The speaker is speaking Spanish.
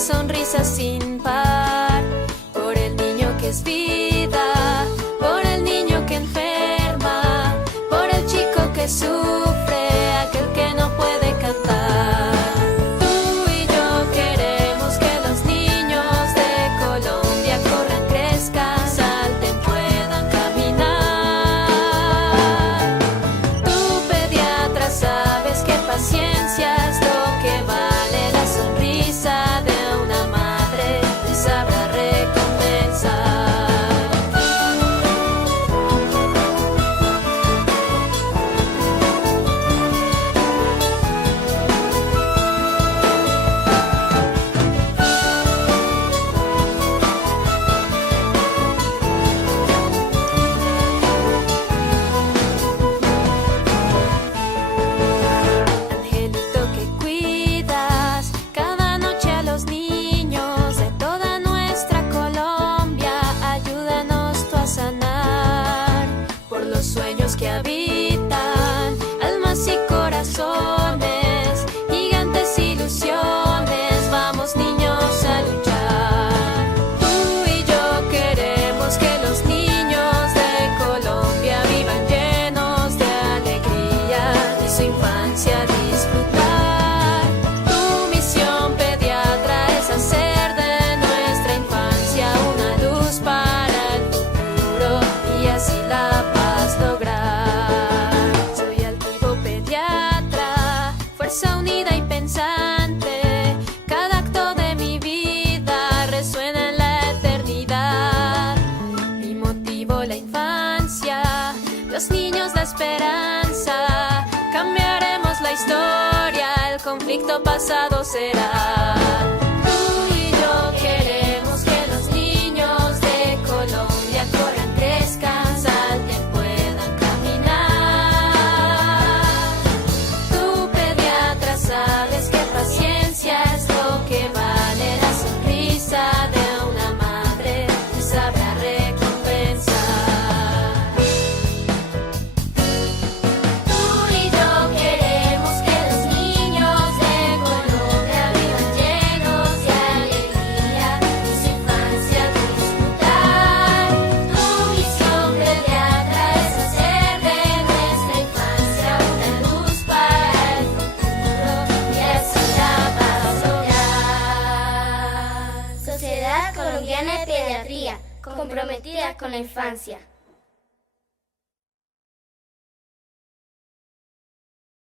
sonrisa sin par, por el niño que es vida, por el niño que enferma, por el chico que sufre, aquel que no puede cantar. Tú y yo queremos que los niños de Colombia corran, crezcan, salten, puedan caminar. Tú, pediatra, sabes que paciencia es lo que vale la sonrisa de una madre, te sabrá recompensar. Angelito que cuidas cada noche a los niños de toda nuestra Colombia, ayúdanos tú a sanar por los sueños que habitan almas y corazones, gigantes ilusiones. Vamos, niños, a luchar. Tú y yo queremos que los niños de Colombia vivan llenos de alegría y su infancia disfrutar. Tu misión, pediatra, es hacer de nuestra infancia una luz para el futuro y así la paz lograr. Soy altivo pediatra, fuerza unida y pensante. Cada acto de mi vida resuena en la eternidad. Mi motivo, la infancia, los niños, la esperanza. Cambiaremos la historia, el conflicto pasado será. Tú y yo queremos que los niños de Colombia corran, crezcan, salten, puedan caminar. Tú, pediatra, sabes que paciencia es lo que vale la sonrisa de una madre, te sabrá recompensar. Tú y yo queremos que los niños de Colombia vivan llenos de alegría y su infancia disfrutar. Tu misión, pediatra, es hacer de nuestra infancia una luz para el futuro y así la paz lograr. Sociedad Colombiana de Pediatría, comprometida con la infancia.